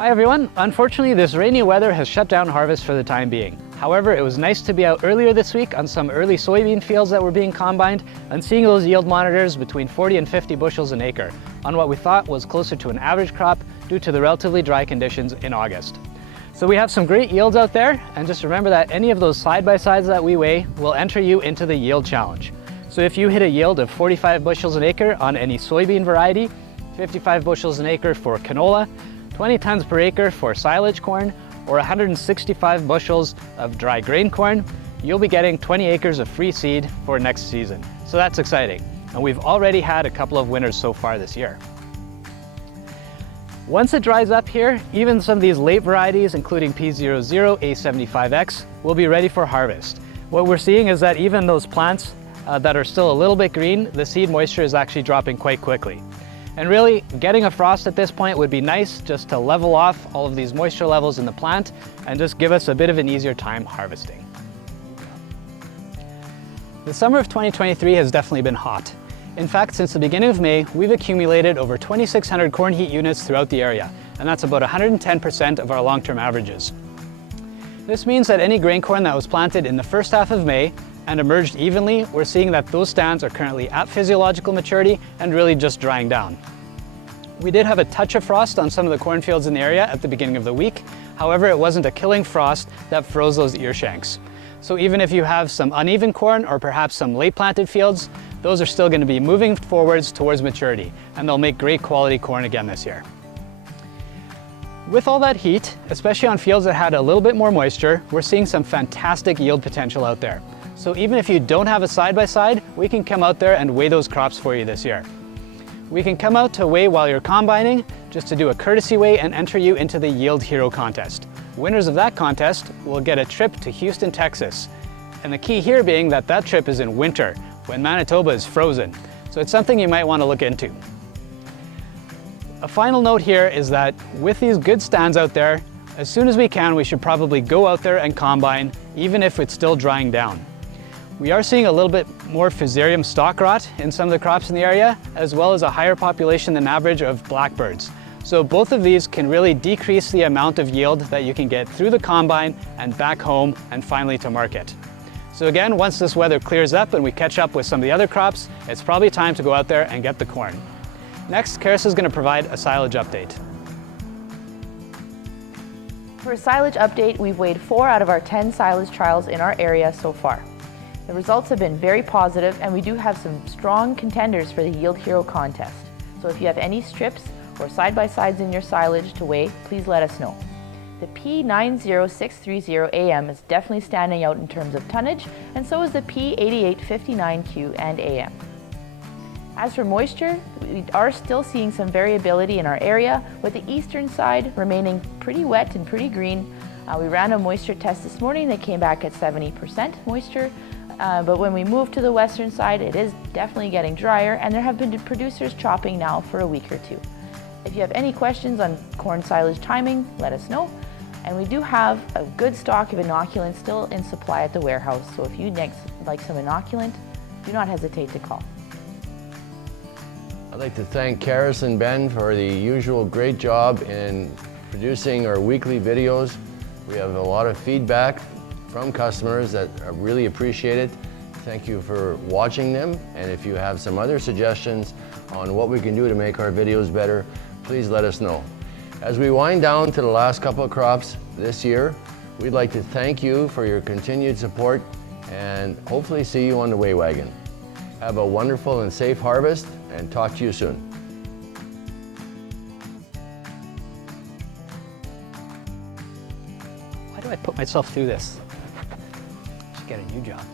Hi everyone! Unfortunately, this rainy weather has shut down harvest for the time being. However, it was nice to be out earlier this week on some early soybean fields that were being combined and seeing those yield monitors between 40 and 50 bushels an acre on what we thought was closer to an average crop due to the relatively dry conditions in August. So we have some great yields out there, and just remember that any of those side-by-sides that we weigh will enter you into the yield challenge. So if you hit a yield of 45 bushels an acre on any soybean variety, 55 bushels an acre for canola, 20 tons per acre for silage corn, or 165 bushels of dry grain corn, you'll be getting 20 acres of free seed for next season. So that's exciting. And we've already had a couple of winners so far this year. Once it dries up here, even some of these late varieties, including P00, A75X, will be ready for harvest. What we're seeing is that even those plants that are still a little bit green, the seed moisture is actually dropping quite quickly. And really, getting a frost at this point would be nice just to level off all of these moisture levels in the plant and just give us a bit of an easier time harvesting. The summer of 2023 has definitely been hot. In fact, since the beginning of May, we've accumulated over 2,600 corn heat units throughout the area, and that's about 110% of our long-term averages. This means that any grain corn that was planted in the first half of May and emerged evenly, we're seeing that those stands are currently at physiological maturity and really just drying down. We did have a touch of frost on some of the cornfields in the area at the beginning of the week. However, it wasn't a killing frost that froze those ear shanks. So even if you have some uneven corn or perhaps some late planted fields, those are still going to be moving forwards towards maturity, and they'll make great quality corn again this year. With all that heat, especially on fields that had a little bit more moisture, we're seeing some fantastic yield potential out there. So even if you don't have a side-by-side, we can come out there and weigh those crops for you this year. We can come out to weigh while you're combining, just to do a courtesy weigh and enter you into the Yield Hero contest. Winners of that contest will get a trip to Houston, Texas. And the key here being that that trip is in winter, when Manitoba is frozen. So it's something you might want to look into. A final note here is that with these good stands out there, as soon as we can, we should probably go out there and combine, even if it's still drying down. We are seeing a little bit more Fusarium stalk rot in some of the crops in the area, as well as a higher population than average of blackbirds. So both of these can really decrease the amount of yield that you can get through the combine and back home and finally to market. So again, once this weather clears up and we catch up with some of the other crops, it's probably time to go out there and get the corn. Next, Karis is going to provide a silage update. For a silage update, we've weighed 4 out of our 10 silage trials in our area so far. The results have been very positive, and we do have some strong contenders for the Yield Hero contest. So if you have any strips or side-by-sides in your silage to weigh, please let us know. The P90630AM is definitely standing out in terms of tonnage, and so is the P8859Q and AM. As for moisture, we are still seeing some variability in our area, with the eastern side remaining pretty wet and pretty green. We ran a moisture test this morning that came back at 70% moisture. But when we move to the western side, it is definitely getting drier, and there have been producers chopping now for a week or two. If you have any questions on corn silage timing, let us know. And we do have a good stock of inoculant still in supply at the warehouse, so if you'd like some inoculant, do not hesitate to call. I'd like to thank Karis and Ben for the usual great job in producing our weekly videos. We have a lot of feedback from customers that are really appreciated. Thank you for watching them, and if you have some other suggestions on what we can do to make our videos better, please let us know. As we wind down to the last couple of crops this year, we'd like to thank you for your continued support and hopefully see you on the weigh wagon. Have a wonderful and safe harvest, and talk to you soon. Why do I put myself through this? Get a new job.